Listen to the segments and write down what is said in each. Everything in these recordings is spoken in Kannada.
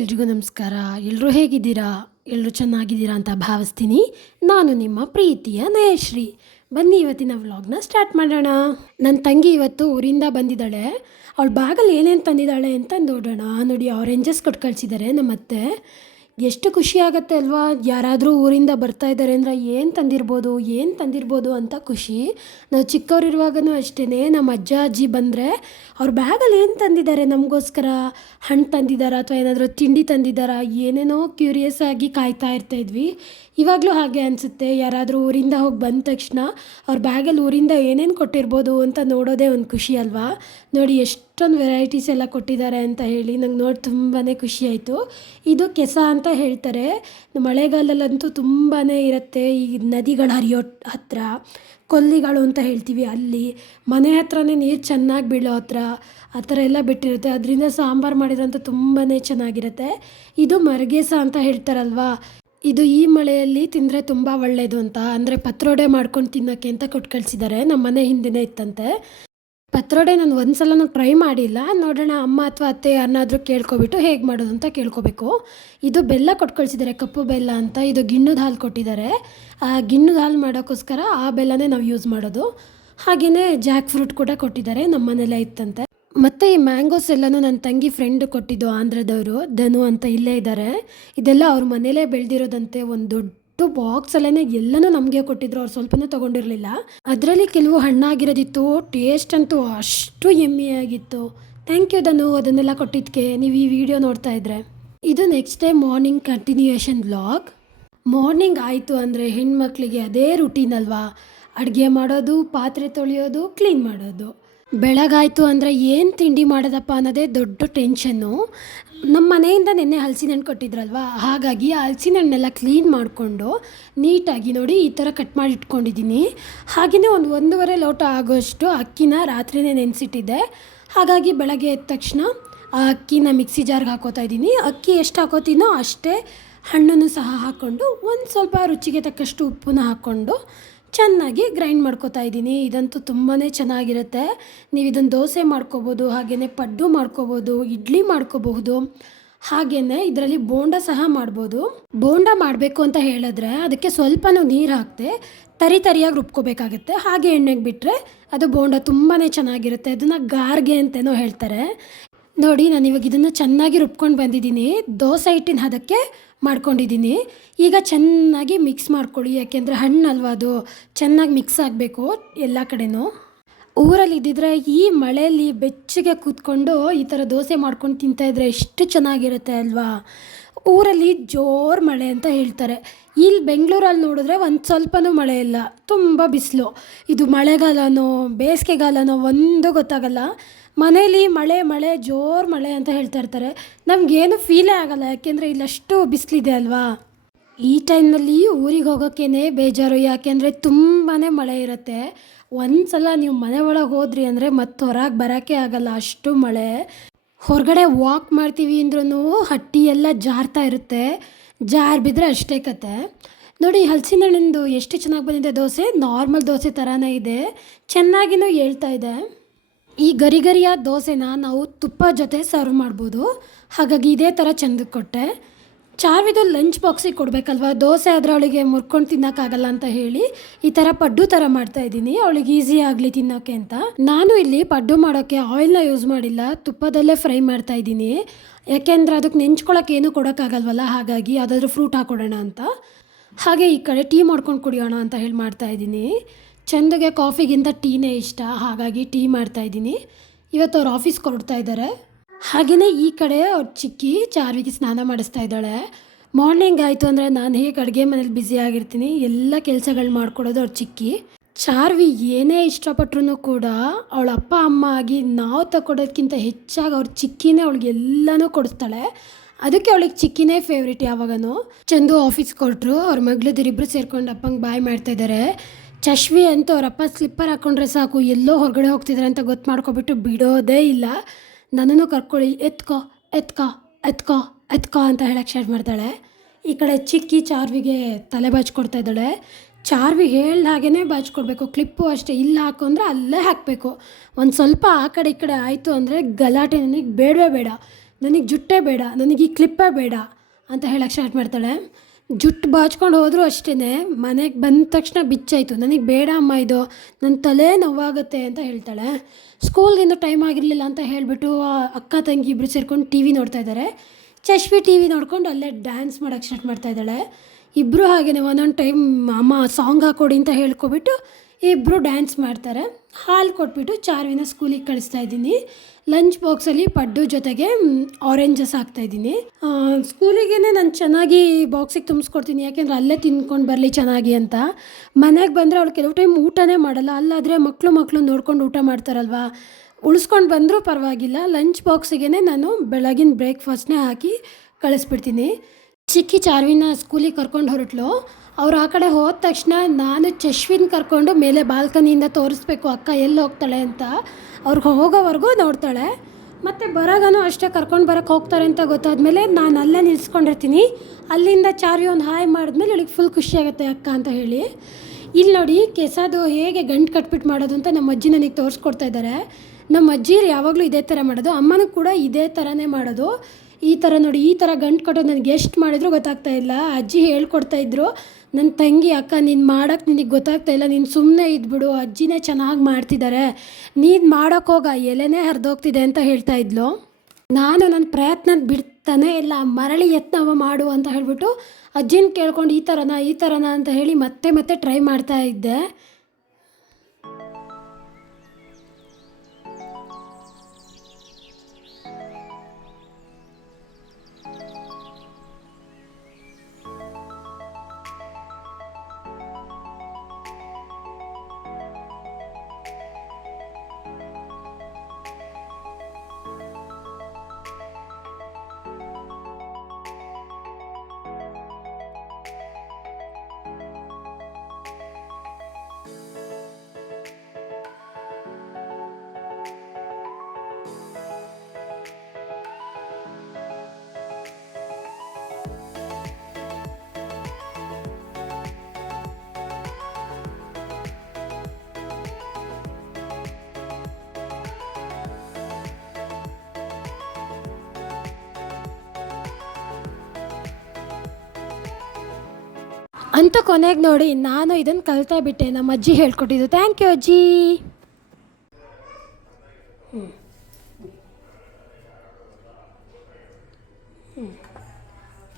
ಎಲ್ರಿಗೂ ನಮಸ್ಕಾರ. ಎಲ್ಲರೂ ಹೇಗಿದ್ದೀರಾ? ಎಲ್ಲರೂ ಚೆನ್ನಾಗಿದ್ದೀರಾ ಅಂತ ಭಾವಿಸ್ತೀನಿ. ನಾನು ನಿಮ್ಮ ಪ್ರೀತಿಯ ನೇಶ್ರೀ. ಬನ್ನಿ ಇವತ್ತಿನ ವ್ಲಾಗ್ನ ಸ್ಟಾರ್ಟ್ ಮಾಡೋಣ. ನನ್ನ ತಂಗಿ ಇವತ್ತು ಊರಿಂದ ಬಂದಿದ್ದಾಳೆ. ಅವಳ ಬ್ಯಾಗಲ್ಲಿ ಏನೇನು ತಂದಿದ್ದಾಳೆ ಅಂತ ನೋಡೋಣ. ನೋಡಿ, ಆರೆಂಜಸ್ ಕೊಟ್ಟು ಕಳಿಸಿದ್ದಾರೆ ನಮ್ಮತ್ತೆ. ಎಷ್ಟು ಖುಷಿ ಆಗುತ್ತೆ ಅಲ್ವಾ? ಯಾರಾದರೂ ಊರಿಂದ ಬರ್ತಾ ಇದ್ದಾರೆ ಅಂದರೆ ಏನು ತಂದಿರ್ಬೋದು ಅಂತ ಖುಷಿ. ನಾವು ಚಿಕ್ಕವರಿರುವಾಗಲೂ ಅಷ್ಟೇ, ನಮ್ಮ ಅಜ್ಜ ಅಜ್ಜಿ ಬಂದರೆ ಅವ್ರ ಬ್ಯಾಗಲ್ಲಿ ಏನು ತಂದಿದ್ದಾರೆ ನಮಗೋಸ್ಕರ, ಹಣ್ಣು ತಂದಿದ್ದಾರಾ ಅಥವಾ ಏನಾದರೂ ತಿಂಡಿ ತಂದಿದ್ದಾರಾ, ಏನೇನೋ ಕ್ಯೂರಿಯಸ್ ಆಗಿ ಕಾಯ್ತಾ ಇರ್ತಾಯಿದ್ವಿ. ಇವಾಗಲೂ ಹಾಗೆ ಅನಿಸುತ್ತೆ. ಯಾರಾದರೂ ಊರಿಂದ ಹೋಗಿ ಬಂದ ತಕ್ಷಣ ಅವ್ರ ಬ್ಯಾಗಲ್ಲಿ ಊರಿಂದ ಏನೇನು ಕೊಟ್ಟಿರ್ಬೋದು ಅಂತ ನೋಡೋದೇ ಒಂದು ಖುಷಿ ಅಲ್ವಾ? ನೋಡಿ ಎಷ್ಟೊಂದು ವೆರೈಟೀಸ್ ಎಲ್ಲ ಕೊಟ್ಟಿದ್ದಾರೆ ಅಂತ ಹೇಳಿ ನಂಗೆ ನೋಡಿ ತುಂಬಾ ಖುಷಿ ಆಯಿತು. ಇದು ಕೆಸ ಅಂತ ಹೇಳ್ತಾರೆ. ಮಳೆಗಾಲಲ್ಲಂತೂ ತುಂಬಾ ಇರುತ್ತೆ. ಈ ನದಿಗಳು ಹರಿಯೋ ಹತ್ರ, ಕೊಲ್ಲಿಗಳು ಅಂತ ಹೇಳ್ತೀವಿ, ಅಲ್ಲಿ ಮನೆ ಹತ್ರನೇ ನೀರು ಚೆನ್ನಾಗಿ ಬೀಳೋ ಹತ್ರ ಆ ಥರ ಎಲ್ಲ ಬಿಟ್ಟಿರುತ್ತೆ. ಅದರಿಂದ ಸಾಂಬಾರು ಮಾಡಿದ್ರಂತೂ ತುಂಬಾ ಚೆನ್ನಾಗಿರುತ್ತೆ. ಇದು ಮರಗೇಸ ಅಂತ ಹೇಳ್ತಾರಲ್ವಾ, ಇದು ಈ ಮಳೆಯಲ್ಲಿ ತಿಂದರೆ ತುಂಬ ಒಳ್ಳೆಯದು ಅಂತ, ಅಂದರೆ ಪತ್ರೊಡೆ ಮಾಡ್ಕೊಂಡು ತಿನ್ನೋಕ್ಕೆ ಅಂತ ಕೊಟ್ಟು ಕಳಿಸಿದ್ದಾರೆ. ನಮ್ಮ ಮನೆ ಹಿಂದೆನೇ ಇತ್ತಂತೆ ಪತ್ರೊಡೆ. ನಾನು ಒಂದು ಸಲ ಟ್ರೈ ಮಾಡಿಲ್ಲ, ನೋಡೋಣ ಅಮ್ಮ ಅಥವಾ ಅತ್ತೆ ಯಾರನ್ನಾದರೂ ಕೇಳ್ಕೊಬಿಟ್ಟು ಹೇಗೆ ಮಾಡೋದು ಅಂತ ಕೇಳ್ಕೊಬೇಕು. ಇದು ಬೆಲ್ಲ ಕೊಟ್ಟು ಕಳಿಸಿದ್ದಾರೆ, ಕಪ್ಪು ಬೆಲ್ಲ ಅಂತ. ಇದು ಗಿಣ್ಣದ ಹಾಲು ಕೊಟ್ಟಿದ್ದಾರೆ. ಆ ಗಿಣ್ಣದ ಹಾಲು ಮಾಡೋಕ್ಕೋಸ್ಕರ ಆ ಬೆಲ್ಲನೇ ನಾವು ಯೂಸ್ ಮಾಡೋದು. ಹಾಗೆಯೇ ಜಾಕ್ ಫ್ರೂಟ್ ಕೂಡ ಕೊಟ್ಟಿದ್ದಾರೆ, ನಮ್ಮ ಮನೇಲೇ ಇತ್ತಂತೆ. ಮತ್ತು ಈ ಮ್ಯಾಂಗೋಸ್ ಎಲ್ಲನೂ ನನ್ನ ತಂಗಿ ಫ್ರೆಂಡ್ ಕೊಟ್ಟಿದ್ದು, ಆಂಧ್ರದವರು, ಧನು ಅಂತ ಇಲ್ಲೇ ಇದ್ದಾರೆ. ಇದೆಲ್ಲ ಅವ್ರ ಮನೇಲೇ ಬೆಳೆದಿರೋದಂತೆ. ಒಂದು ದೊಡ್ಡ ಬಾಕ್ಸಲ್ಲೇ ಎಲ್ಲನೂ ನಮಗೆ ಕೊಟ್ಟಿದ್ರು. ಅವ್ರು ಸ್ವಲ್ಪನೂ ತೊಗೊಂಡಿರಲಿಲ್ಲ. ಅದರಲ್ಲಿ ಕೆಲವು ಹಣ್ಣಾಗಿರೋದಿತ್ತು. ಟೇಸ್ಟ್ ಅಂತೂ ಅಷ್ಟು ಯಮ್ಮಿಯಾಗಿತ್ತು. ಥ್ಯಾಂಕ್ ಯು ಧನು, ಅದನ್ನೆಲ್ಲ ಕೊಟ್ಟಿದ್ದಕ್ಕೆ. ನೀವು ಈ ವಿಡಿಯೋ ನೋಡ್ತಾ ಇದ್ರೆ. ಇದು next day morning continuation vlog. Morning ಆಯಿತು ಅಂದರೆ ಹೆಣ್ಮಕ್ಳಿಗೆ ಅದೇ ರುಟೀನ್ ಅಲ್ವಾ? ಅಡುಗೆ ಮಾಡೋದು, ಪಾತ್ರೆ ತೊಳೆಯೋದು, ಕ್ಲೀನ್ ಮಾಡೋದು. ಬೆಳಗಾಯಿತು ಅಂದರೆ ಏನು ತಿಂಡಿ ಮಾಡೋದಪ್ಪ ಅನ್ನೋದೇ ದೊಡ್ಡ ಟೆನ್ಷನ್ನು. ನಮ್ಮ ಮನೆಯಿಂದ ನೆನ್ನೆ ಹಲಸಿನ ಹಣ್ಣು ಕೊಟ್ಟಿದ್ರಲ್ವ, ಹಾಗಾಗಿ ಆ ಹಲಸಿನ ಹಣ್ಣೆಲ್ಲ ಕ್ಲೀನ್ ಮಾಡಿಕೊಂಡು ನೀಟಾಗಿ ನೋಡಿ ಈ ಥರ ಕಟ್ ಮಾಡಿ ಇಟ್ಕೊಂಡಿದ್ದೀನಿ. ಹಾಗೆಯೇ ಒಂದು 1.5 ಲೋಟ ಆಗೋಷ್ಟು ಅಕ್ಕಿನ ರಾತ್ರಿನೇ ನೆನೆಸಿಟ್ಟಿದ್ದೆ. ಹಾಗಾಗಿ ಬೆಳಗ್ಗೆ ಎದ್ದ ತಕ್ಷಣ ಆ ಅಕ್ಕಿನ ಮಿಕ್ಸಿ ಜಾರ್ಗೆ ಹಾಕೋತಾ ಇದ್ದೀನಿ. ಅಕ್ಕಿ ಎಷ್ಟು ಹಾಕೋತೀನೋ ಅಷ್ಟೇ ಹಣ್ಣನ್ನು ಸಹ ಹಾಕ್ಕೊಂಡು ಒಂದು ಸ್ವಲ್ಪ ರುಚಿಗೆ ತಕ್ಕಷ್ಟು ಉಪ್ಪನ್ನ ಹಾಕ್ಕೊಂಡು ಚೆನ್ನಾಗಿ ಗ್ರೈಂಡ್ ಮಾಡ್ಕೋತಾ ಇದ್ದೀನಿ. ಇದಂತೂ ತುಂಬಾ ಚೆನ್ನಾಗಿರುತ್ತೆ. ನೀವು ಇದನ್ನು ದೋಸೆ ಮಾಡ್ಕೋಬೋದು, ಹಾಗೆಯೇ ಪಡ್ಡು ಮಾಡ್ಕೋಬೋದು, ಇಡ್ಲಿ ಮಾಡ್ಕೋಬಹುದು, ಹಾಗೆಯೇ ಇದರಲ್ಲಿ ಬೋಂಡ ಸಹ ಮಾಡ್ಬೋದು. ಬೋಂಡ ಮಾಡಬೇಕು ಅಂತ ಹೇಳಿದ್ರೆ ಅದಕ್ಕೆ ಸ್ವಲ್ಪನೂ ನೀರು ಹಾಕ್ತೆ ತರಿಯಾಗಿ ರುಬ್ಕೋಬೇಕಾಗತ್ತೆ. ಹಾಗೆ ಎಣ್ಣೆಗೆ ಬಿಟ್ಟರೆ ಅದು ಬೋಂಡ ತುಂಬಾ ಚೆನ್ನಾಗಿರುತ್ತೆ. ಅದನ್ನು ಗಾರ್ಗೆ ಅಂತೇನೋ ಹೇಳ್ತಾರೆ. ನೋಡಿ, ನಾನು ಇವಾಗ ಇದನ್ನು ಚೆನ್ನಾಗಿ ರುಬ್ಕೊಂಡು ಬಂದಿದ್ದೀನಿ. ದೋಸೆ ಹಿಟ್ಟಿನ ಹದಕ್ಕೆ ಮಾಡ್ಕೊಂಡಿದ್ದೀನಿ. ಈಗ ಚೆನ್ನಾಗಿ ಮಿಕ್ಸ್ ಮಾಡ್ಕೊಳ್ಳಿ, ಯಾಕೆಂದರೆ ಹಣ್ಣಲ್ವ ಅದು ಚೆನ್ನಾಗಿ ಮಿಕ್ಸ್ ಆಗಬೇಕು ಎಲ್ಲ ಕಡೆನೂ. ಊರಲ್ಲಿ ಇದ್ದಿದ್ರೆ ಈ ಮಳೆಯಲ್ಲಿ ಬೆಚ್ಚಗೆ ಕೂತ್ಕೊಂಡು ಈ ಥರ ದೋಸೆ ಮಾಡ್ಕೊಂಡು ತಿಂತಾಯಿದ್ರೆ ಎಷ್ಟು ಚೆನ್ನಾಗಿರುತ್ತೆ ಅಲ್ವಾ? ಊರಲ್ಲಿ ಜೋರು ಮಳೆ ಅಂತ ಹೇಳ್ತಾರೆ. ಇಲ್ಲಿ ಬೆಂಗಳೂರಲ್ಲಿ ನೋಡಿದ್ರೆ ಒಂದು ಸ್ವಲ್ಪನೂ ಮಳೆ ಇಲ್ಲ, ತುಂಬ ಬಿಸಿಲು. ಇದು ಮಳೆಗಾಲನೋ ಬೇಸಿಗೆಗಾಲನೋ ಒಂದು ಗೊತ್ತಾಗಲ್ಲ. ಮನೇಲಿ ಮಳೆ ಜೋರು ಮಳೆ ಅಂತ ಹೇಳ್ತಾ ಇರ್ತಾರೆ. ನಮಗೇನು ಫೀಲೇ ಆಗಲ್ಲ, ಯಾಕೆಂದರೆ ಇಲ್ಲಷ್ಟು ಬಿಸಿಲಿದೆ ಅಲ್ವಾ? ಈ ಟೈಮ್ನಲ್ಲಿ ಊರಿಗೆ ಹೋಗೋಕ್ಕೇ ಬೇಜಾರು, ಯಾಕೆಂದರೆ ತುಂಬಾ ಮಳೆ ಇರುತ್ತೆ. ಒಂದು ಸಲ ನೀವು ಮನೆ ಒಳಗೆ ಹೋದ್ರಿ ಅಂದರೆ ಮತ್ತೆ ಹೊರಗೆ ಬರೋಕ್ಕೆ ಆಗಲ್ಲ, ಅಷ್ಟು ಮಳೆ. ಹೊರಗಡೆ ವಾಕ್ ಮಾಡ್ತೀವಿ ಅಂದ್ರೂ ಹಟ್ಟಿ ಎಲ್ಲ ಜಾರ್ತಾ ಇರುತ್ತೆ. ಜಾರು ಬಿದ್ದರೆ ಅಷ್ಟೇ ಕತೆ. ನೋಡಿ, ಹಲಸಿನ ಹಣ್ಣಿಂದು ಎಷ್ಟು ಚೆನ್ನಾಗಿ ಬಂದಿದೆ ದೋಸೆ. ನಾರ್ಮಲ್ ದೋಸೆ ಥರನೇ ಇದೆ, ಚೆನ್ನಾಗಿನೂ ಹೇಳ್ತಾ ಇದೆ. ಈ ಗರಿಯಾದ ದೋಸೆನ ನಾವು ತುಪ್ಪ ಜೊತೆ ಸರ್ವ್ ಮಾಡ್ಬೋದು. ಹಾಗಾಗಿ ಇದೇ ಥರ ಚೆಂದಕ್ಕೆ ಕೊಟ್ಟೆ. ಚಾರ್ವಿದು ಲಂಚ್ ಬಾಕ್ಸಿಗೆ ಕೊಡಬೇಕಲ್ವ, ದೋಸೆ ಆದರೆ ಅವಳಿಗೆ ಮುರ್ಕೊಂಡು ತಿನ್ನೋಕ್ಕಾಗಲ್ಲ ಅಂತ ಹೇಳಿ ಈ ಥರ ಪಡ್ಡು ಥರ ಮಾಡ್ತಾಯಿದ್ದೀನಿ, ಅವಳಿಗೆ ಈಸಿ ಆಗಲಿ ತಿನ್ನೋಕ್ಕೆ ಅಂತ. ನಾನು ಇಲ್ಲಿ ಪಡ್ಡು ಮಾಡೋಕ್ಕೆ ಆಯಿಲ್ನ ಯೂಸ್ ಮಾಡಿಲ್ಲ, ತುಪ್ಪದಲ್ಲೇ ಫ್ರೈ ಮಾಡ್ತಾಯಿದ್ದೀನಿ. ಯಾಕೆಂದರೆ ಅದಕ್ಕೆ ನೆಂಚ್ಕೊಳ್ಳೋಕೆ ಏನೂ ಕೊಡೋಕ್ಕಾಗಲ್ವಲ್ಲ, ಹಾಗಾಗಿ ಯಾವುದಾದ್ರೂ ಫ್ರೂಟ್ ಹಾಕ್ಕೊಡೋಣ ಅಂತ. ಹಾಗೆ ಈ ಕಡೆ ಟೀ ಮಾಡ್ಕೊಂಡು ಕುಡಿಯೋಣ ಅಂತ ಹೇಳಿ ಮಾಡ್ತಾಯಿದ್ದೀನಿ. ಚಂದಗೆ ಕಾಫಿಗಿಂತ ಟೀನೇ ಇಷ್ಟ, ಹಾಗಾಗಿ ಟೀ ಮಾಡ್ತಾಯಿದ್ದೀನಿ. ಇವತ್ತು ಅವ್ರು ಆಫೀಸ್ಗೆ ಹೊರಡ್ತಾ ಇದ್ದಾರೆ. ಹಾಗೆಯೇ ಈ ಕಡೆ ಅವ್ರ ಚಿಕ್ಕಿ ಚಾರ್ವಿಗೆ ಸ್ನಾನ ಮಾಡಿಸ್ತಾ ಇದ್ದಾಳೆ. ಮಾರ್ನಿಂಗ್ ಆಯಿತು ಅಂದರೆ ನಾನು ಹೇಗೆ ಅಡುಗೆ ಮನೇಲಿ ಬ್ಯುಸಿ ಆಗಿರ್ತೀನಿ, ಎಲ್ಲ ಕೆಲಸಗಳು ಮಾಡ್ಕೊಡೋದು ಅವ್ರ ಚಿಕ್ಕಿ. ಚಾರ್ವಿ ಏನೇ ಇಷ್ಟಪಟ್ರು ಕೂಡ ಅವಳ ಅಪ್ಪ ಅಮ್ಮ ಆಗಿ ನಾವು ತಗೊಡೋದಕ್ಕಿಂತ ಹೆಚ್ಚಾಗಿ ಅವ್ರ ಚಿಕ್ಕಿನೇ ಅವಳಿಗೆ ಎಲ್ಲನೂ ಕೊಡಿಸ್ತಾಳೆ. ಅದಕ್ಕೆ ಅವಳಿಗೆ ಚಿಕ್ಕಿನೇ ಫೇವ್ರೇಟ್ ಯಾವಾಗನೂ. ಚಂದು ಆಫೀಸ್ಗೆ ಕೊಟ್ಟರು, ಅವ್ರ ಮಗಳದಿರಿಬ್ಬರು ಸೇರ್ಕೊಂಡು ಅಪ್ಪಂಗೆ ಬಾಯ್ ಮಾಡ್ತಾಯಿದ್ದಾರೆ. ಚಶ್ವಿ ಅಂತೂ ಅವರಪ್ಪ ಸ್ಲಿಪ್ಪರ್ ಹಾಕ್ಕೊಂಡ್ರೆ ಸಾಕು ಎಲ್ಲೋ ಹೊರಗಡೆ ಹೋಗ್ತಿದ್ದಾರೆ ಅಂತ ಗೊತ್ತು ಮಾಡ್ಕೊಬಿಟ್ಟು ಬಿಡೋದೇ ಇಲ್ಲ. ನನ್ನನ್ನು ಕರ್ಕೊಳ್ಳಿ, ಎತ್ಕೋ ಎತ್ಕೋ ಎತ್ಕೋ ಎತ್ಕೋ ಅಂತ ಹೇಳಕ್ಕೆ ಸ್ಟಾರ್ಟ್ ಮಾಡ್ತಾಳೆ. ಈ ಕಡೆ ಚಿಕ್ಕಿ ಚಾರ್ವಿಗೆ ತಲೆ ಬಾಚ್ಕೊಡ್ತಾ ಇದ್ದಾಳೆ. ಚಾರ್ವಿ ಹೇಳ್ದ ಹಾಗೇ ಬಾಚ್ಕೊಡ್ಬೇಕು. ಕ್ಲಿಪ್ಪು ಅಷ್ಟೇ, ಇಲ್ಲ ಹಾಕು ಅಂದರೆ ಅಲ್ಲೇ ಹಾಕಬೇಕು. ಒಂದು ಸ್ವಲ್ಪ ಆ ಕಡೆ ಈ ಕಡೆ ಆಯಿತು ಅಂದರೆ ಗಲಾಟೆ ನನಗೆ ಬೇಡವೇ ಬೇಡ. ನನಗೆ ಜುಟ್ಟೇ ಬೇಡ, ನನಗೆ ಈ ಕ್ಲಿಪ್ಪೇ ಬೇಡ ಅಂತ ಹೇಳಕ್ಕೆ ಸ್ಟಾರ್ಟ್ ಮಾಡ್ತಾಳೆ. ಜುಟ್ಟು ಬಾಚ್ಕೊಂಡು ಹೋದರೂ ಅಷ್ಟೇ, ಮನೆಗೆ ಬಂದ ತಕ್ಷಣ ಬಿಚ್ಚಾಯಿತು, ನನಗೆ ಬೇಡ ಅಮ್ಮ ಇದು, ನನ್ನ ತಲೆ ನೋವಾಗುತ್ತೆ ಅಂತ ಹೇಳ್ತಾಳೆ. ಸ್ಕೂಲ್ಗಿಂತ ಟೈಮ್ ಆಗಿರಲಿಲ್ಲ ಅಂತ ಹೇಳಿಬಿಟ್ಟು ಅಕ್ಕ ತಂಗಿ ಇಬ್ಬರು ಸೇರ್ಕೊಂಡು ಟಿ ವಿ ನೋಡ್ತಾಯಿದ್ದಾರೆ. ಚಶ್ವಿ ಟಿ ವಿ ನೋಡ್ಕೊಂಡು ಅಲ್ಲೇ ಡ್ಯಾನ್ಸ್ ಮಾಡೋಕ್ಕೆ ಸ್ಟಾರ್ಟ್ ಮಾಡ್ತಾಯಿದ್ದಾಳೆ. ಇಬ್ಬರು ಹಾಗೆಯೇ ಒಂದೊಂದು ಟೈಮ್ ಅಮ್ಮ ಸಾಂಗ್ ಹಾಕ್ಕೊಡಿ ಅಂತ ಹೇಳ್ಕೊಬಿಟ್ಟು ಇಬ್ಬರು ಡ್ಯಾನ್ಸ್ ಮಾಡ್ತಾರೆ. ಹಾಲು ಕೊಟ್ಬಿಟ್ಟು ಚಾರ್ವಿನ ಸ್ಕೂಲಿಗೆ ಕಳಿಸ್ತಾ ಇದ್ದೀನಿ. ಲಂಚ್ ಬಾಕ್ಸಲ್ಲಿ ಪಡ್ಡು ಜೊತೆಗೆ ಆರೆಂಜಸ್ ಹಾಕ್ತಾಯಿದ್ದೀನಿ. ಸ್ಕೂಲಿಗೇ ನಾನು ಚೆನ್ನಾಗಿ ಬಾಕ್ಸಿಗೆ ತುಂಬಿಸ್ಕೊಡ್ತೀನಿ, ಯಾಕೆಂದರೆ ಅಲ್ಲೇ ತಿನ್ಕೊಂಡು ಬರಲಿ ಚೆನ್ನಾಗಿ ಅಂತ. ಮನೆಗೆ ಬಂದರೆ ಅವಳು ಕೆಲವು ಟೈಮ್ ಊಟನೇ ಮಾಡಲ್ಲ. ಅಲ್ಲಾದರೆ ಮಕ್ಕಳು ನೋಡ್ಕೊಂಡು ಊಟ ಮಾಡ್ತಾರಲ್ವ, ಉಳಿಸ್ಕೊಂಡು ಬಂದರೂ ಪರವಾಗಿಲ್ಲ. ಲಂಚ್ ಬಾಕ್ಸಿಗೆ ನಾನು ಬೆಳಗಿನ ಬ್ರೇಕ್ಫಾಸ್ಟ್ನೇ ಹಾಕಿ ಕಳಿಸ್ಬಿಡ್ತೀನಿ. ಚಿಕ್ಕಿ ಚಾರ್ವಿನ ಸ್ಕೂಲಿಗೆ ಕರ್ಕೊಂಡು ಹೊರಟ್ಲು. ಅವ್ರು ಆ ಕಡೆ ಹೋದ ತಕ್ಷಣ ನಾನು ಚಶ್ವಿನ ಕರ್ಕೊಂಡು ಮೇಲೆ ಬಾಲ್ಕನಿಯಿಂದ ತೋರಿಸ್ಬೇಕು ಅಕ್ಕ ಎಲ್ಲಿ ಹೋಗ್ತಾಳೆ ಅಂತ. ಅವ್ರಿಗೆ ಹೋಗೋವರೆಗೂ ನೋಡ್ತಾಳೆ. ಮತ್ತು ಬರೋಗನೂ ಅಷ್ಟೇ, ಕರ್ಕೊಂಡು ಬರೋಕ್ಕೆ ಹೋಗ್ತಾರೆ ಅಂತ ಗೊತ್ತಾದ್ಮೇಲೆ ನಾನು ಅಲ್ಲೇ ನಿಲ್ಸ್ಕೊಂಡಿರ್ತೀನಿ. ಅಲ್ಲಿಂದ ಚಾರ್ವಿ ಒಂದು ಹಾಯ್ ಮಾಡಿದ್ಮೇಲೆ ಅವಳಿಗೆ ಫುಲ್ ಖುಷಿಯಾಗುತ್ತೆ ಅಕ್ಕ ಅಂತ ಹೇಳಿ. ಇಲ್ಲಿ ನೋಡಿ ಕೆಸದು ಹೇಗೆ ಗಂಟು ಕಟ್ಬಿಟ್ಟು ಮಾಡೋದು ಅಂತ ನಮ್ಮ ಅಜ್ಜಿ ನನಗೆ ತೋರಿಸ್ಕೊಡ್ತಾ ಇದ್ದಾರೆ. ನಮ್ಮ ಅಜ್ಜಿ ಯಾವಾಗಲೂ ಇದೇ ಥರ ಮಾಡೋದು, ಅಮ್ಮನೂ ಕೂಡ ಇದೇ ಥರನೇ ಮಾಡೋದು. ಈ ಥರ ನೋಡಿ, ಈ ಥರ ಗಂಟು ಕಟ್ಟೋದು ನನಗೆ ಎಷ್ಟು ಮಾಡಿದ್ರು ಗೊತ್ತಾಗ್ತಾ ಇಲ್ಲ. ಅಜ್ಜಿ ಹೇಳ್ಕೊಡ್ತಾಯಿದ್ರು. ನನ್ನ ತಂಗಿ ಅಕ್ಕ ನೀನು ಮಾಡೋಕ್ಕೆ ನಿನಗೆ ಗೊತ್ತಾಗ್ತಾ ಇಲ್ಲ, ನೀನು ಸುಮ್ಮನೆ ಇದ್ಬಿಡು, ಅಜ್ಜಿನೇ ಚೆನ್ನಾಗಿ ಮಾಡ್ತಿದ್ದಾರೆ, ನೀನು ಮಾಡೋಕ್ಕೋಗ ಎಲೆನೇ ಹರಿದೋಗ್ತಿದೆ ಅಂತ ಹೇಳ್ತಾ ಇದ್ಲು. ನಾನು ನನ್ನ ಪ್ರಯತ್ನ ಬಿಡ್ತಾನೆ ಇಲ್ಲ, ಮರಳಿ ಯತ್ನವ ಮಾಡು ಅಂತ ಹೇಳ್ಬಿಟ್ಟು ಅಜ್ಜಿನ ಕೇಳ್ಕೊಂಡು ಈ ಥರನ ಅಂತ ಹೇಳಿ ಮತ್ತೆ ಟ್ರೈ ಮಾಡ್ತಾ ಇದ್ದೆ. ಅಂತ ಕೊನೆಗೆ ನೋಡಿ ನಾನು ಇದನ್ನು ಕಲಿತಾ ಬಿಟ್ಟೆ, ನಮ್ಮ ಅಜ್ಜಿ ಹೇಳ್ಕೊಟ್ಟಿದ್ದು. ಥ್ಯಾಂಕ್ ಯು ಅಜ್ಜಿ.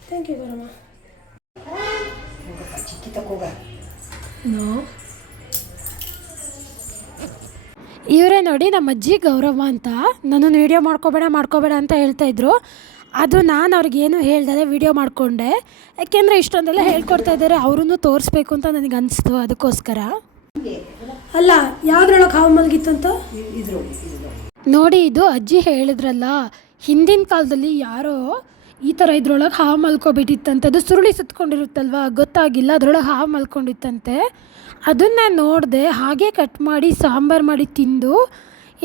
ಥ್ಯಾಂಕ್ ಯು ಬರಮ್ಮ. ಇವರೇ ನೋಡಿ ನಮ್ಮ ಅಜ್ಜಿ ಗೌರವ ಅಂತ. ನನ್ನನ್ನು ವೀಡಿಯೋ ಮಾಡ್ಕೋಬೇಡ ಅಂತ ಹೇಳ್ತಾಯಿದ್ರು. ಅದು ನಾನು ಅವ್ರಿಗೇನು ಹೇಳ್ದೆ ವಿಡಿಯೋ ಮಾಡಿಕೊಂಡೆ, ಯಾಕೆಂದರೆ ಇಷ್ಟೊಂದೆಲ್ಲ ಹೇಳ್ಕೊಡ್ತಾ ಇದ್ದಾರೆ, ಅವ್ರೂ ತೋರಿಸ್ಬೇಕು ಅಂತ ನನಗೆ ಅನಿಸ್ತು, ಅದಕ್ಕೋಸ್ಕರ. ಅಲ್ಲ, ಯಾವುದ್ರೊಳಗೆ ಹಾವು ಮಲಗಿತ್ತಂತ ನೋಡಿ. ಇದು ಅಜ್ಜಿ ಹೇಳಿದ್ರಲ್ಲ, ಹಿಂದಿನ ಕಾಲದಲ್ಲಿ ಯಾರೋ ಈ ಥರ ಇದ್ರೊಳಗೆ ಹಾವು ಮಲ್ಕೊಬಿಟ್ಟಿತ್ತಂತೆ. ಅದು ಸುರುಳಿ ಸುತ್ಕೊಂಡಿರುತ್ತಲ್ವ, ಗೊತ್ತಾಗಿಲ್ಲ, ಅದರೊಳಗೆ ಹಾವು ಮಲ್ಕೊಂಡಿತ್ತಂತೆ. ಅದನ್ನು ನೋಡಿದೆ, ಹಾಗೆ ಕಟ್ ಮಾಡಿ ಸಾಂಬಾರು ಮಾಡಿ ತಿಂದು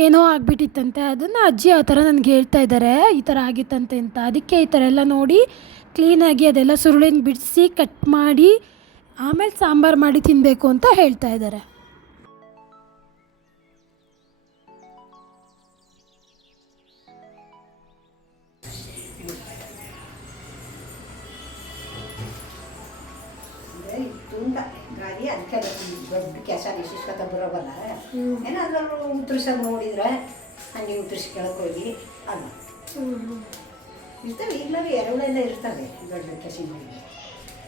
ಏನೋ ಆಗಿಬಿಟ್ಟಿತ್ತಂತೆ. ಅದನ್ನು ಅಜ್ಜಿ ಆ ಥರ ನನಗೆ ಹೇಳ್ತಾ ಇದ್ದಾರೆ, ಈ ಥರ ಆಗಿತ್ತಂತೆ ಅಂತ. ಅದಕ್ಕೆ ಈ ಥರ ಎಲ್ಲ ನೋಡಿ ಕ್ಲೀನಾಗಿ ಅದೆಲ್ಲ ಸುರುಳಿನ ಬಿಡಿಸಿ ಕಟ್ ಮಾಡಿ ಆಮೇಲೆ ಸಾಂಬಾರು ಮಾಡಿ ತಿನ್ನಬೇಕು ಅಂತ ಹೇಳ್ತಾ ಇದ್ದಾರೆ. ಅದಕ್ಕೆ ದೊಡ್ಡ ಕೆಲಸ ನಿಶ್ಚಿಸ್ಕೊತ ಬರೋಬಲ್ಲ ಏನಾದ್ರೂ ಉತ್ತರಿಸೋದು ನೋಡಿದ್ರೆ ಹಂಗೆ ಉತ್ತರಿಸಿ ಕೆಳಗೆ ಹೋಗಿ ಅಲ್ಲ ಇರ್ತವೆ. ಈಗಲೂ ಎರೆಹುಳೆಲ್ಲ ಇರ್ತವೆ ದೊಡ್ಡ ಕೆಸಿನಲ್ಲಿ.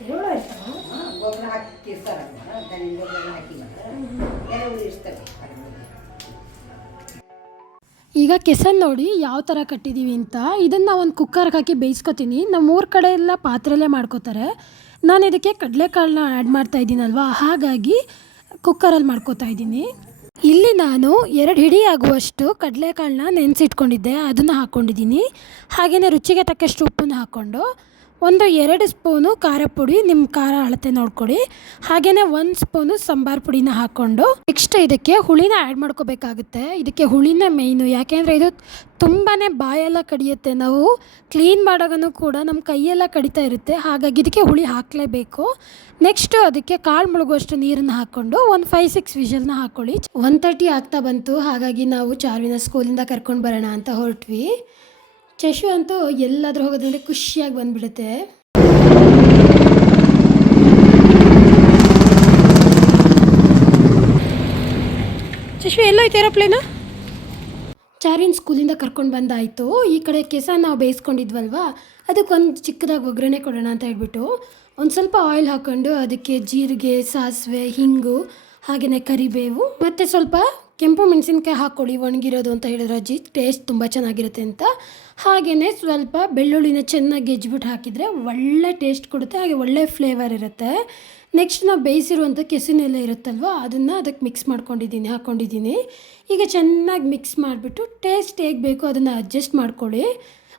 ಎರೆಹುಳು ಇರ್ತವೆ, ಗೊಬ್ಬರ ಹಾಕಿರ್ತಾರಲ್ವ, ದನಿನ ಗೊಬ್ಬರ ಹಾಕಿಲ್ಲ, ಎರೆಹುಳು ಇರ್ತವೆ. ಈಗ ಕೆಸನ್ ನೋಡಿ ಯಾವ ಥರ ಕಟ್ಟಿದ್ದೀವಿ ಅಂತ. ಇದನ್ನು ಒಂದು ಕುಕ್ಕರ್ಗೆ ಹಾಕಿ ಬೇಯಿಸ್ಕೊತೀನಿ. ನಮ್ಮೂರ ಕಡೆ ಎಲ್ಲ ಪಾತ್ರೆಯಲ್ಲೇ ಮಾಡ್ಕೋತಾರೆ. ನಾನು ಇದಕ್ಕೆ ಕಡಲೆಕಾಳನ್ನ ಆ್ಯಡ್ ಮಾಡ್ತಾ ಇದ್ದೀನಲ್ವ, ಹಾಗಾಗಿ ಕುಕ್ಕರಲ್ಲಿ ಮಾಡ್ಕೋತಾ ಇದ್ದೀನಿ. ಇಲ್ಲಿ ನಾನು 2 ಹಿಡಿ ಆಗುವಷ್ಟು ಕಡಲೆಕಾಳನ್ನ ನೆನೆಸಿಟ್ಕೊಂಡಿದ್ದೆ, ಅದನ್ನು ಹಾಕ್ಕೊಂಡಿದ್ದೀನಿ. ಹಾಗೆಯೇ ರುಚಿಗೆ ತಕ್ಕಷ್ಟು ಉಪ್ಪನ್ನು ಹಾಕ್ಕೊಂಡು 1-2 ಸ್ಪೂನು ಖಾರ ಪುಡಿ, ನಿಮ್ಮ ಖಾರ ಅಳತೆ ನೋಡ್ಕೊಳ್ಳಿ. ಹಾಗೆಯೇ 1 ಸ್ಪೂನು ಸಾಂಬಾರು ಪುಡಿನ ಹಾಕ್ಕೊಂಡು ನೆಕ್ಸ್ಟ್ ಇದಕ್ಕೆ ಹುಳಿನ ಆ್ಯಡ್ ಮಾಡ್ಕೋಬೇಕಾಗುತ್ತೆ. ಇದಕ್ಕೆ ಹುಳಿನ ಮೇಯ್ನು, ಯಾಕೆಂದರೆ ಇದು ತುಂಬಾ ಬಾಯೆಲ್ಲ ಕಡಿಯುತ್ತೆ. ನಾವು ಕ್ಲೀನ್ ಮಾಡೋಗನೂ ಕೂಡ ನಮ್ಮ ಕೈಯೆಲ್ಲ ಕಡಿತಾ ಇರುತ್ತೆ, ಹಾಗಾಗಿ ಇದಕ್ಕೆ ಹುಳಿ ಹಾಕಲೇಬೇಕು. ನೆಕ್ಸ್ಟು ಅದಕ್ಕೆ ಕಾಳು ಮುಳುಗುವಷ್ಟು ನೀರನ್ನು ಹಾಕ್ಕೊಂಡು 5-6 ವಿಷಲ್ನ ಹಾಕ್ಕೊಳ್ಳಿ. 1:30 ಆಗ್ತಾ ಬಂತು, ಹಾಗಾಗಿ ನಾವು ಚಾರ್ವಿನ ಸ್ಕೂಲಿಂದ ಕರ್ಕೊಂಡು ಬರೋಣ ಅಂತ ಹೊರಟ್ವಿ. ಚಶು ಅಂತೂ ಎಲ್ಲಾದ್ರೂ ಹೋಗೋದಂದ್ರೆ ಖುಷಿಯಾಗಿ ಬಂದ್ಬಿಡುತ್ತೆ. ಚಶು ಎಲ್ಲೋಯ್ತು ಏರೋಪ್ಲೇನು? ಚಾರಿನ ಸ್ಕೂಲಿಂದ ಕರ್ಕೊಂಡು ಬಂದಾಯಿತು. ಈ ಕಡೆ ಕೆಸ ನಾವು ಬೇಯಿಸ್ಕೊಂಡಿದ್ವಲ್ವ, ಅದಕ್ಕೊಂದು ಚಿಕ್ಕದಾಗಿ ಒಗ್ಗರಣೆ ಕೊಡೋಣ ಅಂತ ಹೇಳ್ಬಿಟ್ಟು ಒಂದು ಸ್ವಲ್ಪ ಆಯಿಲ್ ಹಾಕ್ಕೊಂಡು ಅದಕ್ಕೆ ಜೀರಿಗೆ, ಸಾಸಿವೆ, ಹಿಂಗು, ಹಾಗೆಯೇ ಕರಿಬೇವು ಮತ್ತು ಸ್ವಲ್ಪ ಕೆಂಪು ಮೆಣಸಿನ್ಕಾಯಿ ಹಾಕ್ಕೊಳ್ಳಿ, ಒಣಗಿರೋದು ಅಂತ ಹೇಳಿದ್ರು ಅಜ್ಜಿ, ಟೇಸ್ಟ್ ತುಂಬ ಚೆನ್ನಾಗಿರುತ್ತೆ ಅಂತ. ಹಾಗೆಯೇ ಸ್ವಲ್ಪ ಬೆಳ್ಳುಳ್ಳಿನ ಚೆನ್ನಾಗಿ ಗೆಜ್ಜಿಬಿಟ್ಟು ಹಾಕಿದರೆ ಒಳ್ಳೆ ಟೇಸ್ಟ್ ಕೊಡುತ್ತೆ, ಹಾಗೆ ಒಳ್ಳೆ ಫ್ಲೇವರ್ ಇರುತ್ತೆ. ನೆಕ್ಸ್ಟ್ ನಾವು ಬೇಯಿಸಿರುವಂಥ ಕೆಸುವಿನೆಲ್ಲ ಇರುತ್ತಲ್ವ, ಅದನ್ನು ಅದಕ್ಕೆ ಮಿಕ್ಸ್ ಹಾಕ್ಕೊಂಡಿದ್ದೀನಿ. ಈಗ ಚೆನ್ನಾಗಿ ಮಿಕ್ಸ್ ಮಾಡಿಬಿಟ್ಟು ಟೇಸ್ಟ್ ಹೇಗೆ ಬೇಕೋ ಅದನ್ನು ಅಡ್ಜಸ್ಟ್ ಮಾಡ್ಕೊಳ್ಳಿ.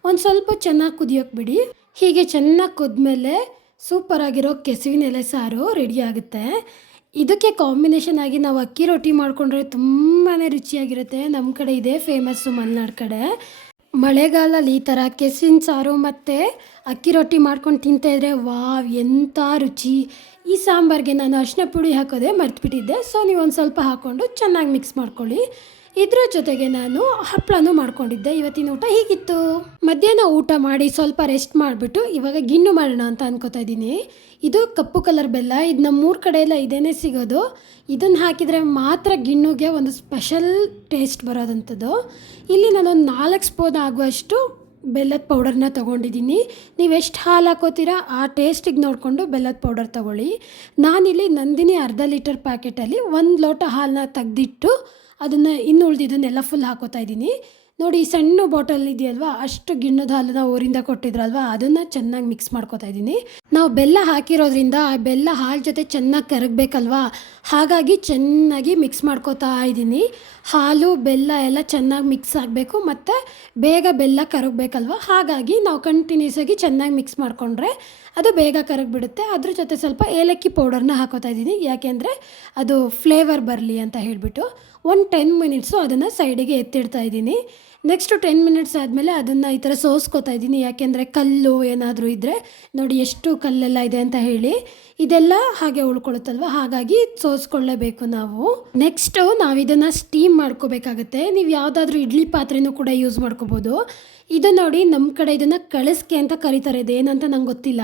ಒಂದು ಸ್ವಲ್ಪ ಚೆನ್ನಾಗಿ ಕುದಿಯೋಕೆ ಬಿಡಿ. ಹೀಗೆ ಚೆನ್ನಾಗಿ ಕುದ್ಮೇಲೆ ಸೂಪರಾಗಿರೋ ಕೆಸುವಿನ ಎಲೆ ಸಾರು ರೆಡಿ ಆಗುತ್ತೆ. ಇದಕ್ಕೆ ಕಾಂಬಿನೇಷನ್ ಆಗಿ ನಾವು ಅಕ್ಕಿ ರೊಟ್ಟಿ ಮಾಡಿಕೊಂಡ್ರೆ ತುಂಬಾ ರುಚಿಯಾಗಿರುತ್ತೆ. ನಮ್ಮ ಕಡೆ ಇದೇ ಫೇಮಸ್ಸು ಮಲೆನಾಡು ಕಡೆ. ಮಳೆಗಾಲದಲ್ಲಿ ಈ ಥರ ಕೆಸುವಿನ ಸಾರು ಮತ್ತು ಅಕ್ಕಿ ರೊಟ್ಟಿ ಮಾಡ್ಕೊಂಡು ತಿಂತಾಯಿದ್ರೆ ವಾವ್ ಎಂಥ ರುಚಿ. ಈ ಸಾಂಬಾರಿಗೆ ನಾನು ಅರಿಶಿನ ಪುಡಿ ಹಾಕೋದೇ ಮರ್ತುಬಿಟ್ಟಿದ್ದೆ, ಸೊ ನೀವು ಒಂದು ಸ್ವಲ್ಪ ಹಾಕ್ಕೊಂಡು ಚೆನ್ನಾಗಿ ಮಿಕ್ಸ್ ಮಾಡ್ಕೊಳ್ಳಿ. ಇದ್ರ ಜೊತೆಗೆ ನಾನು ಹಪ್ಪಳನೂ ಮಾಡ್ಕೊಂಡಿದ್ದೆ. ಇವತ್ತಿನ ಊಟ ಹೀಗಿತ್ತು. ಮಧ್ಯಾಹ್ನ ಊಟ ಮಾಡಿ ಸ್ವಲ್ಪ ರೆಸ್ಟ್ ಮಾಡಿಬಿಟ್ಟು ಇವಾಗ ಗಿಣ್ಣು ಮಾಡೋಣ ಅಂತ ಅನ್ಕೋತಾ ಇದ್ದೀನಿ. ಇದು ಕಪ್ಪು ಕಲರ್ ಬೆಲ್ಲ, ಇದು ನಮ್ಮೂರ ಕಡೆ ಎಲ್ಲ ಇದೇನೇ ಸಿಗೋದು. ಇದನ್ನು ಹಾಕಿದರೆ ಮಾತ್ರ ಗಿಣ್ಣುಗೆ ಒಂದು ಸ್ಪೆಷಲ್ ಟೇಸ್ಟ್ ಬರೋದಂಥದ್ದು. ಇಲ್ಲಿ ನಾನೊಂದು 4 ಸ್ಪೂನ್ ಆಗುವಷ್ಟು ಬೆಲ್ಲದ ಪೌಡರ್ನ ತೊಗೊಂಡಿದ್ದೀನಿ. ನೀವು ಎಷ್ಟು ಹಾಲು ಹಾಕೋತೀರಾ ಆ ಟೇಸ್ಟಿಗೆ ನೋಡಿಕೊಂಡು ಬೆಲ್ಲದ ಪೌಡರ್ ತೊಗೊಳ್ಳಿ. ನಾನಿಲ್ಲಿ ನಂದಿನಿ ಅರ್ಧ ಲೀಟರ್ ಪ್ಯಾಕೆಟಲ್ಲಿ 1 ಲೋಟ ಹಾಲನ್ನ ತೆಗೆದಿಟ್ಟು ಅದನ್ನು ಇನ್ನು ಉಳಿದಿದ್ದನ್ನೆಲ್ಲ ಫುಲ್ ಹಾಕೋತಾ ಇದ್ದೀನಿ. ನೋಡಿ ಈ ಸಣ್ಣ ಬಾಟಲ್ ಇದೆಯಲ್ವ, ಅಷ್ಟು ಗಿಣ್ಣದ ಹಾಲನ್ನ ಊರಿಂದ ಕೊಟ್ಟಿದ್ರಲ್ವ, ಅದನ್ನು ಚೆನ್ನಾಗಿ ಮಿಕ್ಸ್ ಮಾಡ್ಕೋತಾ ಇದ್ದೀನಿ. ನಾವು ಬೆಲ್ಲ ಹಾಕಿರೋದ್ರಿಂದ ಆ ಬೆಲ್ಲ ಹಾಲು ಜೊತೆ ಚೆನ್ನಾಗಿ ಕರಗಬೇಕಲ್ವಾ, ಹಾಗಾಗಿ ಚೆನ್ನಾಗಿ ಮಿಕ್ಸ್ ಮಾಡ್ಕೋತಾ ಇದ್ದೀನಿ. ಹಾಲು ಬೆಲ್ಲ ಎಲ್ಲ ಚೆನ್ನಾಗಿ ಮಿಕ್ಸ್ ಆಗಬೇಕು ಮತ್ತು ಬೇಗ ಬೆಲ್ಲ ಕರಗಬೇಕಲ್ವ, ಹಾಗಾಗಿ ನಾವು ಕಂಟಿನ್ಯೂಸ್ ಆಗಿ ಚೆನ್ನಾಗಿ ಮಿಕ್ಸ್ ಮಾಡಿಕೊಂಡ್ರೆ ಅದು ಬೇಗ ಕರಗಿಬಿಡುತ್ತೆ. ಅದ್ರ ಜೊತೆ ಸ್ವಲ್ಪ ಏಲಕ್ಕಿ ಪೌಡರ್ನ ಹಾಕೋತಾ ಇದ್ದೀನಿ, ಯಾಕೆಂದರೆ ಅದು ಫ್ಲೇವರ್ ಬರಲಿ ಅಂತ ಹೇಳಿಬಿಟ್ಟು. ಒಂದು 10 ಮಿನಿಟ್ಸು ಅದನ್ನು ಸೈಡಿಗೆ ಎತ್ತಿಡ್ತಾ ಇದ್ದೀನಿ. ನೆಕ್ಸ್ಟು 10 ಮಿನಿಟ್ಸ್ ಆದಮೇಲೆ ಅದನ್ನು ಈ ಥರ ಸೋಸ್ಕೋತಾ ಇದ್ದೀನಿ, ಯಾಕೆಂದರೆ ಕಲ್ಲು ಏನಾದರೂ ಇದ್ದರೆ ನೋಡಿ ಎಷ್ಟು ಕಲ್ಲೆಲ್ಲ ಇದೆ ಅಂತ ಹೇಳಿ, ಇದೆಲ್ಲ ಹಾಗೆ ಉಳ್ಕೊಳುತ್ತಲ್ವ, ಹಾಗಾಗಿ ಸೋಸ್ಕೊಳ್ಳೇಬೇಕು ನಾವು. ನೆಕ್ಸ್ಟು ನಾವು ಇದನ್ನು ಸ್ಟೀಮ್ ಮಾಡ್ಕೋಬೇಕಾಗತ್ತೆ. ನೀವು ಯಾವುದಾದ್ರೂ ಇಡ್ಲಿ ಪಾತ್ರೆನೂ ಕೂಡ ಯೂಸ್ ಮಾಡ್ಕೋಬೋದು. ಇದು ನೋಡಿ ನಮ್ಮ ಕಡೆ ಇದನ್ನು ಕಳಿಸ್ಕೆ ಅಂತ ಕರೀತಾರೆ, ಇದೇನಂತ ನಂಗೆ ಗೊತ್ತಿಲ್ಲ.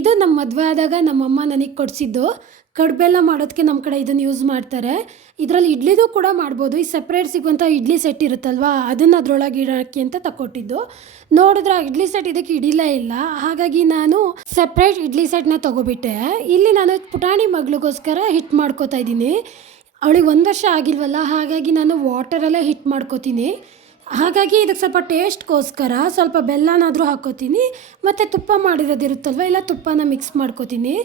ಇದು ನಮ್ಮ ಮದುವೆ ಆದಾಗ ನಮ್ಮಮ್ಮ ನನಗೆ ಕೊಡಿಸಿದ್ದು. ಕಡುಬೆಲ್ಲ ಮಾಡೋದಕ್ಕೆ ನಮ್ಮ ಕಡೆ ಇದನ್ನು ಯೂಸ್ ಮಾಡ್ತಾರೆ. ಇದರಲ್ಲಿ ಇಡ್ಲಿದು ಕೂಡ ಮಾಡ್ಬೋದು. ಈ ಸಪ್ರೇಟ್ ಸಿಗುವಂಥ ಇಡ್ಲಿ ಸೆಟ್ ಇರುತ್ತಲ್ವ, ಅದನ್ನು ಅದರೊಳಗೆ ಇಡೋಕ್ಕೆ ಅಂತ ತಗೊಟ್ಟಿದ್ದು. ನೋಡಿದ್ರೆ ಆ ಇಡ್ಲಿ ಸೆಟ್ ಇದಕ್ಕೆ ಹಿಡಿಲೇ ಇಲ್ಲ, ಹಾಗಾಗಿ ನಾನು ಸಪ್ರೇಟ್ ಇಡ್ಲಿ ಸೆಟ್ನ ತೊಗೊಬಿಟ್ಟೆ. ಇಲ್ಲಿ ನಾನು ಪುಟಾಣಿ ಮಗಳಿಗೋಸ್ಕರ ಹಿಟ್ ಮಾಡ್ಕೋತಾ ಇದ್ದೀನಿ. ಅವಳಿಗೆ 1 ವರ್ಷ ಆಗಿಲ್ವಲ್ಲ, ಹಾಗಾಗಿ ನಾನು ವಾಟರಲ್ಲೇ ಹಿಟ್ ಮಾಡ್ಕೋತೀನಿ. ಹಾಗಾಗಿ ಇದಕ್ಕೆ ಸ್ವಲ್ಪ ಟೇಸ್ಟ್ಗೋಸ್ಕರ ಸ್ವಲ್ಪ ಬೆಲ್ಲನಾದರೂ ಹಾಕ್ಕೋತೀನಿ, ಮತ್ತು ತುಪ್ಪ ಮಾಡಿರೋದಿರುತ್ತಲ್ವ, ಇಲ್ಲ ತುಪ್ಪನ ಮಿಕ್ಸ್ ಮಾಡ್ಕೋತೀನಿ.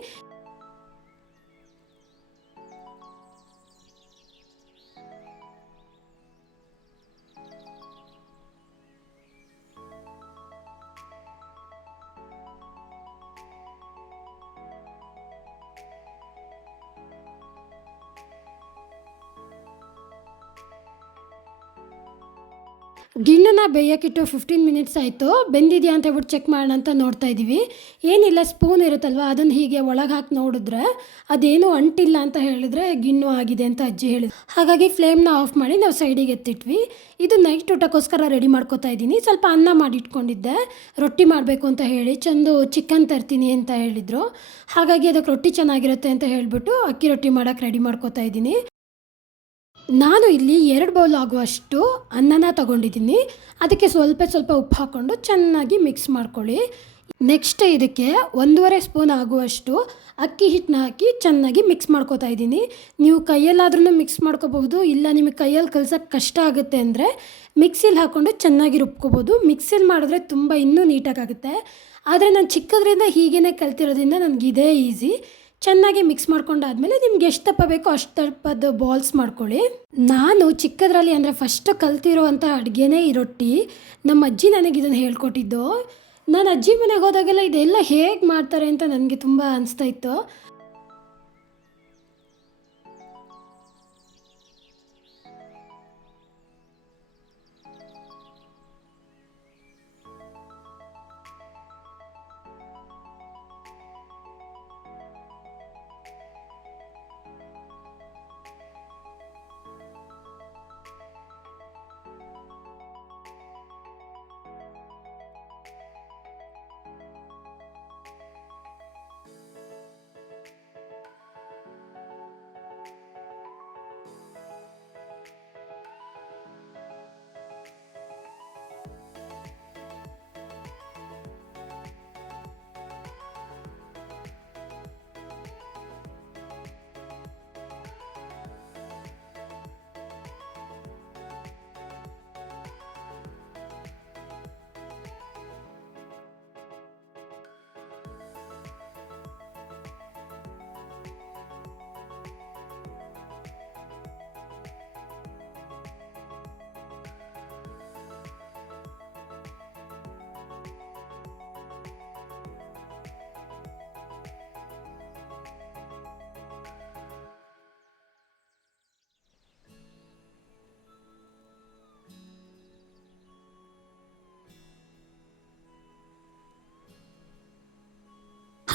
ಗಿಣ್ಣನ್ನು ಬೇಯೋಕ್ಕಿಟ್ಟು 15 ಮಿನಿಟ್ಸ್ ಆಯಿತು. ಬೆಂದಿದೆಯಾ ಅಂತ ಹೇಳ್ಬಿಟ್ಟು ಚೆಕ್ ಮಾಡೋಣ ಅಂತ ನೋಡ್ತಾ ಇದ್ದೀವಿ. ಏನಿಲ್ಲ, ಸ್ಪೂನ್ ಇರುತ್ತಲ್ವ, ಅದನ್ನು ಹೀಗೆ ಒಳಗೆ ಹಾಕಿ ನೋಡಿದ್ರೆ ಅದೇನೂ ಅಂಟಿಲ್ಲ ಅಂತ ಹೇಳಿದ್ರೆ ಗಿಣ್ಣು ಆಗಿದೆ ಅಂತ ಅಜ್ಜಿ ಹೇಳಿದ್ರು. ಹಾಗಾಗಿ ಫ್ಲೇಮ್ನ ಆಫ್ ಮಾಡಿ ನಾವು ಸೈಡಿಗೆ ಎತ್ತಿಟ್ವಿ. ಇದು ನೈಟ್ ಊಟಕ್ಕೋಸ್ಕರ ರೆಡಿ ಮಾಡ್ಕೋತಾ ಇದ್ದೀನಿ. ಸ್ವಲ್ಪ ಅನ್ನ ಮಾಡಿಟ್ಕೊಂಡಿದ್ದೆ, ರೊಟ್ಟಿ ಮಾಡಬೇಕು ಅಂತ ಹೇಳಿ ಚಂದು ಚಿಕನ್ ತರ್ತೀನಿ ಅಂತ ಹೇಳಿದರು. ಹಾಗಾಗಿ ಅದಕ್ಕೆ ರೊಟ್ಟಿ ಚೆನ್ನಾಗಿರುತ್ತೆ ಅಂತ ಹೇಳಿಬಿಟ್ಟು ಅಕ್ಕಿ ರೊಟ್ಟಿ ಮಾಡೋಕ್ಕೆ ರೆಡಿ ಮಾಡ್ಕೋತಾ ಇದ್ದೀನಿ. ನಾನು ಇಲ್ಲಿ 2 ಬೌಲ್ ಆಗುವಷ್ಟು ಅನ್ನನ ತೊಗೊಂಡಿದ್ದೀನಿ. ಅದಕ್ಕೆ ಸ್ವಲ್ಪ ಸ್ವಲ್ಪ ಉಪ್ಪು ಹಾಕ್ಕೊಂಡು ಚೆನ್ನಾಗಿ ಮಿಕ್ಸ್ ಮಾಡ್ಕೊಳ್ಳಿ. ನೆಕ್ಸ್ಟ್ ಇದಕ್ಕೆ 1.5 ಸ್ಪೂನ್ ಆಗುವಷ್ಟು ಅಕ್ಕಿ ಹಿಟ್ಟನ್ನ ಹಾಕಿ ಚೆನ್ನಾಗಿ ಮಿಕ್ಸ್ ಮಾಡ್ಕೋತಾ ಇದ್ದೀನಿ. ನೀವು ಕೈಯಲ್ಲಾದ್ರೂ ಮಿಕ್ಸ್ ಮಾಡ್ಕೋಬಹುದು, ಇಲ್ಲ ನಿಮಗೆ ಕೈಯಲ್ಲಿ ಕಲ್ಸೋಕ್ಕೆ ಕಷ್ಟ ಆಗುತ್ತೆ ಅಂದರೆ ಮಿಕ್ಸಿಲಿ ಹಾಕ್ಕೊಂಡು ಚೆನ್ನಾಗಿ ರುಬ್ಕೋಬೋದು. ಮಿಕ್ಸಿಲಿ ಮಾಡಿದ್ರೆ ತುಂಬ ಇನ್ನೂ ನೀಟಾಗುತ್ತೆ. ಆದರೆ ನಾನು ಚಿಕ್ಕದ್ರಿಂದ ಹೀಗೇ ಕಲ್ತಿರೋದ್ರಿಂದ ನನಗಿದೇ ಈಸಿ. ಚೆನ್ನಾಗಿ ಮಿಕ್ಸ್ ಮಾಡ್ಕೊಂಡಾದ್ಮೇಲೆ ನಿಮ್ಗೆ ಎಷ್ಟು ದಪ್ಪ ಬೇಕೋ ಅಷ್ಟು ದಪ್ಪದ ಬಾಲ್ಸ್ ಮಾಡ್ಕೊಳ್ಳಿ. ನಾನು ಚಿಕ್ಕದ್ರಲ್ಲಿ ಅಂದರೆ ಫಸ್ಟ್ ಕಲ್ತಿರೋವಂಥ ಅಡುಗೆನೇ ಈ ರೊಟ್ಟಿ. ನಮ್ಮ ಅಜ್ಜಿ ನನಗೆ ಇದನ್ನು ಹೇಳ್ಕೊಟ್ಟಿದ್ದು. ನಾನು ಅಜ್ಜಿ ಮನೆಗೆ ಹೋದಾಗೆಲ್ಲ ಇದೆಲ್ಲ ಹೇಗೆ ಮಾಡ್ತಾರೆ ಅಂತ ನನಗೆ ತುಂಬ ಅನಿಸ್ತಾ ಇತ್ತು.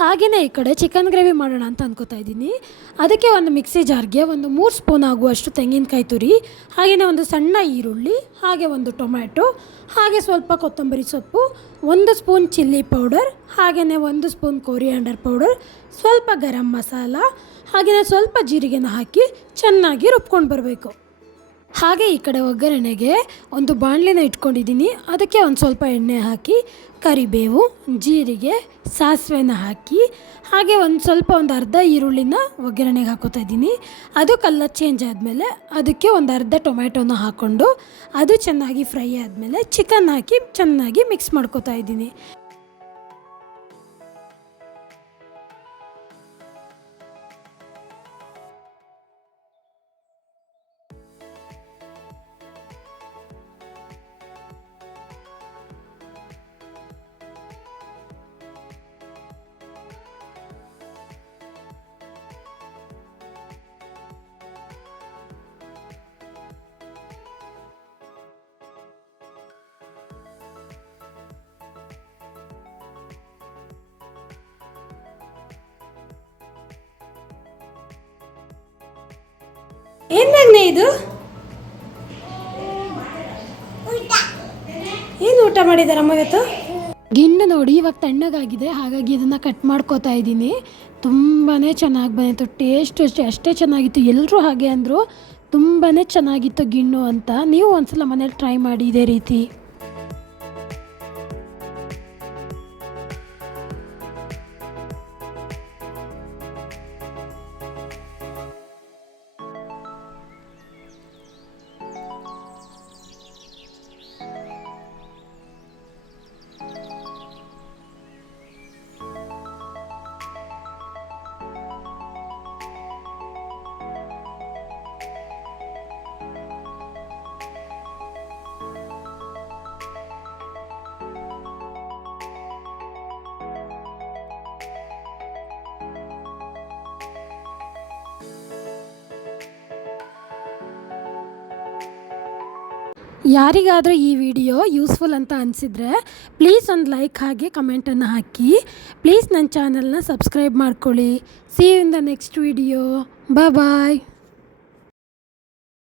ಹಾಗೆಯೇ ಈ ಕಡೆ ಚಿಕನ್ ಗ್ರೇವಿ ಮಾಡೋಣ ಅಂತ ಅನ್ಕೋತಾ ಇದ್ದೀನಿ. ಅದಕ್ಕೆ ಒಂದು ಮಿಕ್ಸಿ ಜಾರ್ಗೆ ಒಂದು 3 ಸ್ಪೂನ್ ಆಗುವಷ್ಟು ತೆಂಗಿನಕಾಯಿ ತುರಿ, ಹಾಗೆಯೇ ಒಂದು ಸಣ್ಣ ಈರುಳ್ಳಿ, ಹಾಗೆ ಒಂದು ಟೊಮ್ಯಾಟೊ, ಹಾಗೆ ಸ್ವಲ್ಪ ಕೊತ್ತಂಬರಿ ಸೊಪ್ಪು, 1 ಸ್ಪೂನ್ ಚಿಲ್ಲಿ ಪೌಡರ್, ಹಾಗೆಯೇ 1 ಸ್ಪೂನ್ ಕೊರಿಯಾಂಡರ್ ಪೌಡರ್, ಸ್ವಲ್ಪ ಗರಂ ಮಸಾಲ, ಹಾಗೆಯೇ ಸ್ವಲ್ಪ ಜೀರಿಗೆನ ಹಾಕಿ ಚೆನ್ನಾಗಿ ರುಬ್ಕೊಂಡು ಬರಬೇಕು. ಹಾಗೆ ಈ ಕಡೆ ಒಗ್ಗರಣೆಗೆ ಒಂದು ಬಾಣಲೆನ ಇಟ್ಕೊಂಡಿದ್ದೀನಿ. ಅದಕ್ಕೆ ಒಂದು ಸ್ವಲ್ಪ ಎಣ್ಣೆ ಹಾಕಿ ಕರಿಬೇವು, ಜೀರಿಗೆ, ಸಾಸಿವೆನ ಹಾಕಿ ಹಾಗೆ ಒಂದು ಅರ್ಧ ಈರುಳ್ಳಿನ ಒಗ್ಗರಣೆಗೆ ಹಾಕೋತಾ ಇದ್ದೀನಿ. ಅದು ಕಲರ್ ಚೇಂಜ್ ಆದಮೇಲೆ ಅದಕ್ಕೆ ಒಂದು ಅರ್ಧ ಟೊಮ್ಯಾಟೊನ ಹಾಕ್ಕೊಂಡು ಅದು ಚೆನ್ನಾಗಿ ಫ್ರೈ ಆದಮೇಲೆ ಚಿಕನ್ ಹಾಕಿ ಚೆನ್ನಾಗಿ ಮಿಕ್ಸ್ ಮಾಡ್ಕೋತಾ ಇದ್ದೀನಿ. ಏನಾಗ್ನೇ ಇದು? ಏನು ಊಟ ಮಾಡಿದಾರಮ್ಮ ಇವತ್ತು? ಗಿಣ್ಣು ನೋಡಿ ಇವಾಗ ತಣ್ಣಗಾಗಿದೆ, ಹಾಗಾಗಿ ಇದನ್ನು ಕಟ್ ಮಾಡ್ಕೋತಾ ಇದ್ದೀನಿ. ತುಂಬಾ ಚೆನ್ನಾಗಿ ಬಂದಿತ್ತು, ಟೇಸ್ಟ್ ಅಷ್ಟೇ ಚೆನ್ನಾಗಿತ್ತು. ಎಲ್ಲರೂ ಹಾಗೆ ಅಂದರು ತುಂಬಾ ಚೆನ್ನಾಗಿತ್ತು ಗಿಣ್ಣು ಅಂತ. ನೀವು ಒಂದ್ಸಲ ಮನೇಲಿ ಟ್ರೈ ಮಾಡಿ ಇದೇ ರೀತಿ. ಯಾರಿಗಾದರೂ ಈ ವಿಡಿಯೋ ಯೂಸ್ಫುಲ್ ಅಂತ ಅನಿಸಿದರೆ ಪ್ಲೀಸ್ ಒಂದು ಲೈಕ್ ಹಾಗೆ ಕಮೆಂಟನ್ನು ಹಾಕಿ. ಪ್ಲೀಸ್ ನನ್ನ ಚಾನಲ್ನ ಸಬ್ಸ್ಕ್ರೈಬ್ ಮಾಡ್ಕೊಳ್ಳಿ. See you in the next video. Bye.